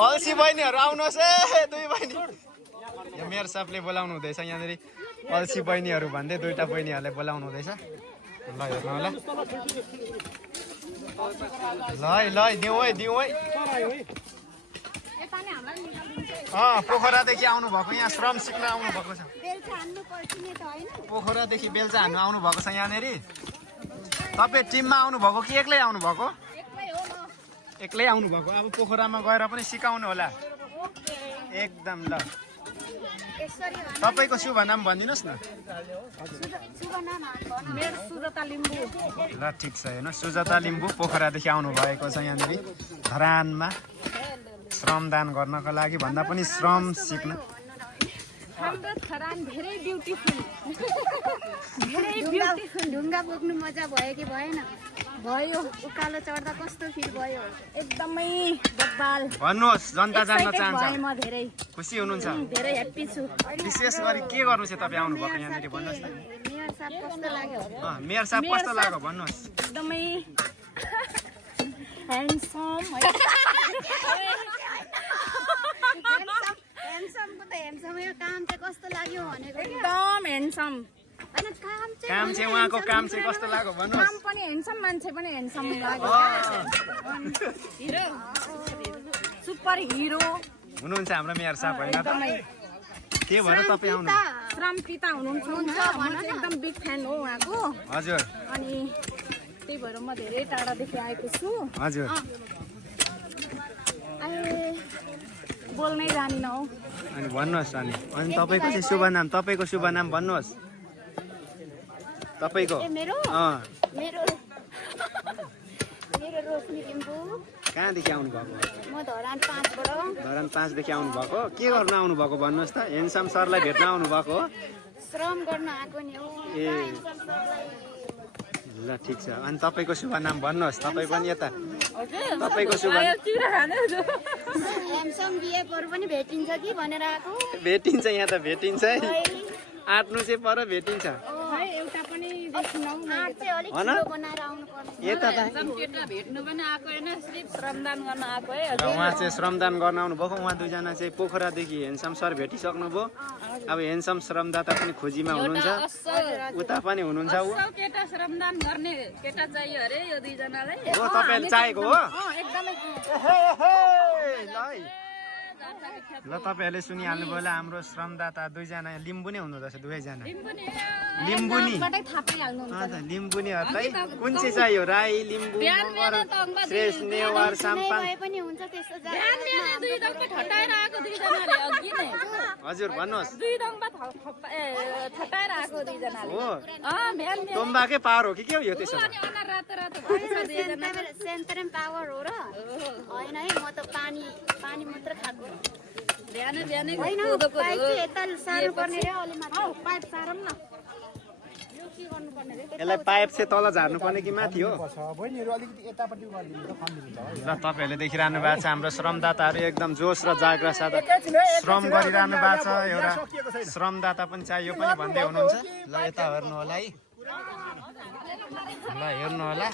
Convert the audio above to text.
अल्सी बहिनीहरू आउनुहोस् है दुई बहिनी यो मेयर साहबले बोलाउनु हुँदैछ यहाँनिर अल्सी बहिनीहरू भन्दै दुईटा बहिनीहरूले बोलाउनु हुँदैछ ल हेर्नु होला ल दिउँ है पोखरादेखि आउनु भएको यहाँ श्रम सिक्न आउनु भएको छ पोखरादेखि बेल्चा हान्नु आउनु भएको छ यहाँनिर तपाईँ टिममा आउनु भएको कि एक्लै आउनु भएको एक्लै आउनु भएको अब पोखरामा गएर पनि सिकाउनु होला एकदम ल तपाईँको शुभ नाम भनिदिनुहोस् न ल ठिक छ हेर्नु सुजाता लिम्बू पोखरादेखि आउनु भएको छ यहाँनिर धरानमा श्रमदान गर्नको लागि भन्दा पनि श्रम सिक्न हाम्रो धरान धेरै ब्युटिफुल ढुङ्गा बोक्नु मजा भयो कि भएन भयो उकालो चढ्दा कस्तो फिल भयो एकदमै बब्बाल भन्नुहोस् जनता जान्न चाहन्छ म धेरै खुसी हुनुहुन्छ धेरै ह्याप्पी छु विशेष गरी के गर्नु चाहिँ तपाईँ आउनु भएको यहाँनिर भन्नुहोस् न मेयर साहब कस्तो लाग्यो मेयर साहब कस्तो लाग्यो भन्नुहोस् एकदमै ह्यान्डसम ह्यान्डसमको त ह्यान्डसम यो काम चाहिँ कस्तो लाग्यो भनेको एकदम ह्यान्डसम हैन काम चाहिँ उहाँको काम चाहिँ कस्तो लाग्यो भन्नुहोस् काम पनि ह्यान्डसम मान्छे पनि ह्यान्डसम लाग्यो हिरो सुपर हिरो हुनुहुन्छ हाम्रो मेयर साहब होइन त के भएर तपाईँ आउनु श्रम पिता हुनुहुन्छ म चाहिँ एकदम बिग फ्यान हो उहाँको हजुर अनि त्यही भएर म धेरै टाढादेखि आएको छु हजुर बोल्नै जानिन हौ अनि भन्नुहोस् अनि तपाईँको चाहिँ शुभ नाम तपाईँको शुभ नाम भन्नुहोस् तपाईँको मेरो रोशनी लिम्बू कहाँदेखि आउनु भएको म धरान 5 बाट धरान 5 देखि आउनु भएको के गर्न आउनु भएको भन्नुहोस् त हेन्डसम सरलाई भेट्न आउनु भएको हो श्रम गर्न आएको नि हो ए ल ठिक छ अनि तपाईँको शुभ नाम भन्नुहोस् तपाईँ पनि यता तपाईँको शुभ ह्यान्डसम बिएफहरू पनि भेटिन्छ कि भनेर आएको भेटिन्छ यहाँ त भेटिन्छ है आँट्नु चाहिँ पर भेटिन्छ एउटा पनि देखिनौ आँट चाहिँ अलिक ठुलो बनाएर आउनु पर्छ यता त केटा भेट्नु पनि आएको हैन सिर्फ श्रमदान गर्न आएको है उहाँ चाहिँ श्रमदान गर्न आउनु भएको उहाँ दुईजना चाहिँ पोखरादेखि हेन्डसम सर भेटिसक्नु भयो अब हेन्डसम श्रमदाता पनि खोजीमा हुनुहुन्छ उता पनि हुनुहुन्छ ऊ केटा श्रमदान गर्ने केटा चाहियो अरे यो दुईजनालाई हो तपाईँले चाहेको हो एकदमै ल तपाईँहरूले सुनिहाल्नु भयो हाम्रो श्रमदाता दुईजना लिम्बू नै हुनुहुँदो रहेछ दुवैजना लिम्बुनी लिम्बुनीहरूलाई कुन चाहिँ चाहियो राई लिम्बू श्रेष्ठ नेवार साम्पाङ हजुर भन्नुहोस् हो तोम्बाकै पावर हो कि के हो यो त्यसो पावर हो र होइन है म त पानी मात्र खाएको यसलाई पाइप चाहिँ तल झार्नु पर्ने कि माथि हो ल तपाईँहरूले देखिरहनु भएको छ हाम्रो श्रमदाताहरू एकदम जोस र जागरा साथ श्रम गरिरहनु भएको छ एउटा श्रमदाता पनि चाहियो पनि भन्दै हुनुहुन्छ ल यता हेर्नु होला है ल हेर्नु होला